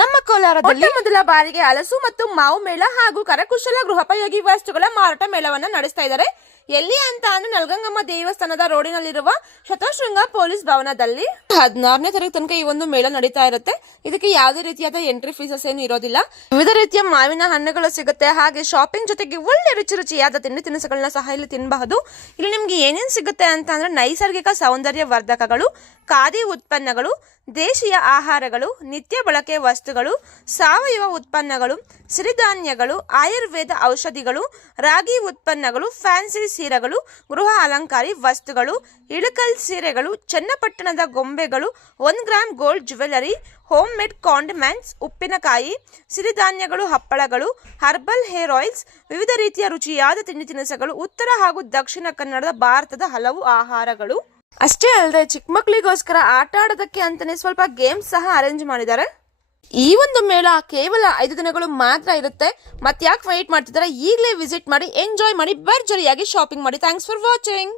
ನಮ್ಮ ಕೋಲಾರದಲ್ಲಿ ಮೊದಲ ಬಾರಿಗೆ ಹಲಸು ಮತ್ತು ಮಾವು ಮೇಳ ಹಾಗೂ ಕರಕುಶಲ ಗೃಹೋಪಯೋಗಿ ವಸ್ತುಗಳ ಮಾರಾಟ ಮೇಳವನ್ನ ನಡೆಸ್ತಾ ಇದ್ದಾರೆ. ಎಲ್ಲಿ ಅಂತ ಅಂದ್ರೆ ನಲ್ಗಂಗಮ್ಮ ದೇವಸ್ಥಾನದ ರೋಡಿನಲ್ಲಿರುವ ಶತಶೃಂಗ ಪೊಲೀಸ್ ಭವನದಲ್ಲಿ 16ನೇ ತಾರೀಕು ತನಕ ಈ ಒಂದು ಮೇಳ ನಡೀತಾ ಇರುತ್ತೆ. ಇದಕ್ಕೆ ಯಾವುದೇ ರೀತಿಯಾದ ಎಂಟ್ರಿ ಫೀಸಸ್ ಏನು ಇರೋದಿಲ್ಲ. ವಿವಿಧ ರೀತಿಯ ಮಾವಿನ ಹಣ್ಣುಗಳು ಸಿಗುತ್ತೆ. ಹಾಗೆ ಶಾಪಿಂಗ್ ಜೊತೆಗೆ ಒಳ್ಳೆ ರುಚಿ ರುಚಿಯಾದ ತಿಂಡಿ ತಿನಿಸುಗಳನ್ನ ಸಹ ಇಲ್ಲಿ ತಿನ್ನಬಹುದು. ಇಲ್ಲಿ ನಿಮ್ಗೆ ಏನೇನು ಸಿಗುತ್ತೆ ಅಂತ ಅಂದ್ರೆ ನೈಸರ್ಗಿಕ ಸೌಂದರ್ಯ ವರ್ಧಕಗಳು, ಖಾದಿ ಉತ್ಪನ್ನಗಳು, ದೇಶೀಯ ಆಹಾರಗಳು, ನಿತ್ಯ ಬಳಕೆ ವಸ್ತುಗಳು, ಸಾವಯವ ಉತ್ಪನ್ನಗಳು, ಸಿರಿಧಾನ್ಯಗಳು, ಆಯುರ್ವೇದ ಔಷಧಿಗಳು, ರಾಗಿ ಉತ್ಪನ್ನಗಳು, ಫ್ಯಾನ್ಸಿ ಸೀರೆಗಳು, ಗೃಹ ಅಲಂಕಾರಿ ವಸ್ತುಗಳು, ಇಳಕಲ್ ಸೀರೆಗಳು, ಚನ್ನಪಟ್ಟಣದ ಗೊಂಬೆಗಳು, 1 gram gold jewellery, home made condiments, ಉಪ್ಪಿನಕಾಯಿ, ಸಿರಿಧಾನ್ಯಗಳು, ಹಪ್ಪಳಗಳು, ಹರ್ಬಲ್ ಹೇರ್ ಆಯಿಲ್ಸ್, ವಿವಿಧ ರೀತಿಯ ರುಚಿಯಾದ ತಿಂಡಿ ತಿನಿಸುಗಳು, ಉತ್ತರ ಹಾಗೂ ದಕ್ಷಿಣ ಕನ್ನಡದ ಭಾರತದ ಹಲವು ಆಹಾರಗಳು. ಅಷ್ಟೇ ಅಲ್ಲದೆ ಚಿಕ್ಕ ಮಕ್ಕಳಿಗೋಸ್ಕರ ಆಟ ಆಡೋದಕ್ಕೆ ಅಂತಾನೆ ಸ್ವಲ್ಪ ಗೇಮ್ಸ್ ಸಹ ಅರೇಂಜ್ ಮಾಡಿದ್ದಾರೆ. ಈ ಒಂದು ಮೇಳ ಕೇವಲ 5 ದಿನಗಳು ಮಾತ್ರ ಇರುತ್ತೆ. ಮತ್ತೆ ಯಾಕೆ ವೆಯ್ಟ್ ಮಾಡ್ತಿದ್ದಾರೆ, ಈಗಲೇ ವಿಸಿಟ್ ಮಾಡಿ, ಎಂಜಾಯ್ ಮಾಡಿ, ಭರ್ಜರಿಯಾಗಿ ಶಾಪಿಂಗ್ ಮಾಡಿ. Thanks for watching.